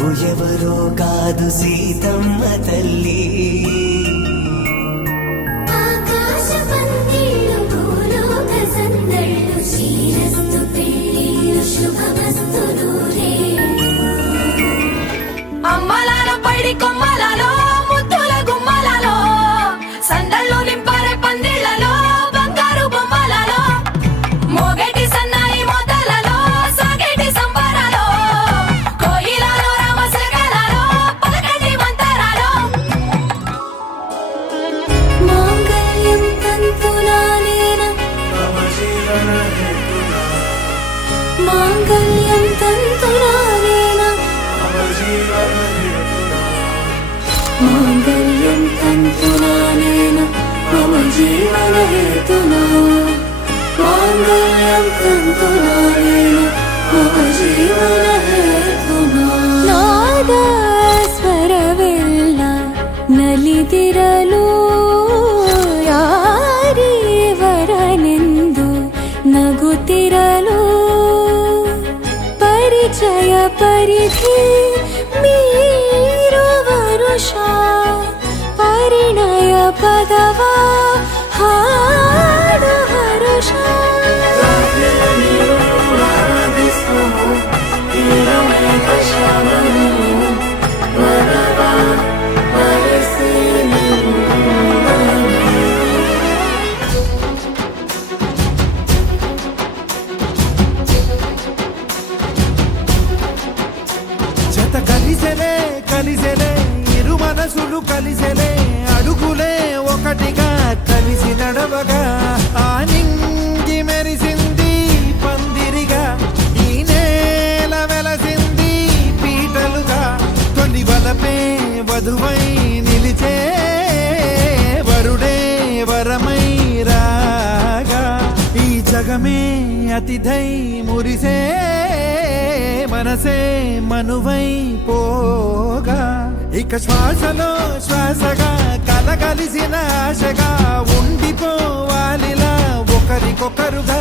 ఎవరో కాదు సీతమ్మ తల్లి. ఆకాశ పందిళ్ళు భూలోక సందళ్ళు శ్రీరస్తు పెళ్ళిళ్ళు శుభమస్తు నూరేళ్ళు. అమ్మలాల పైడి కొమ్మలలో ముద్దుల గుమ్మలలో సందళ్ళు నింపారే పందిళ్లలో బంగారు బొమ్మలలో మోగేటి సన్నాయి మొదలలో సాగేటి సంబరాలో కోయిలలో రామశకలలో పలకటి మంతరాలో. మాంగళ్యం తంతునానేన మాంగళ్యం తంతునానేన మాంగళ్యం తంతునానేన మమ జీవన హేతునా మాంగళ్యం తంతునానేన మమ జీవన హేతునా. నాదస్వరವೆಲ್ಲ ನಲಿದಿರಲು ಯಾರೀವರನೆಂದು ನಗುತ್ತಿರಲು ಪರಿಚಯ ಪರಿಧಿ ಮೀರು ವರುಷ ಪರಿಣಯ ಪದವ ಹಾಡು ಹರುಷ. జత కలిసెలే కలిసెలే ఇరు మనసులు కలిసెలే అడుగులే ఒకటిగా కలిసి నడవగా ఆ నింగి మెరిసింది పందిరిగా ఈ నేల వెలసింది పీటలుగా తొలి వలపే వధువై నిలిచే వరుడే వరమై రాగా ఈ జగమే అతిథై మురిసే మనసే మనువై పోగా ఇక శ్వాసలో శ్వాసగా కలగలిసిన ఆశగా ఉండిపోవాలిలా ఒకరికొకరుగా.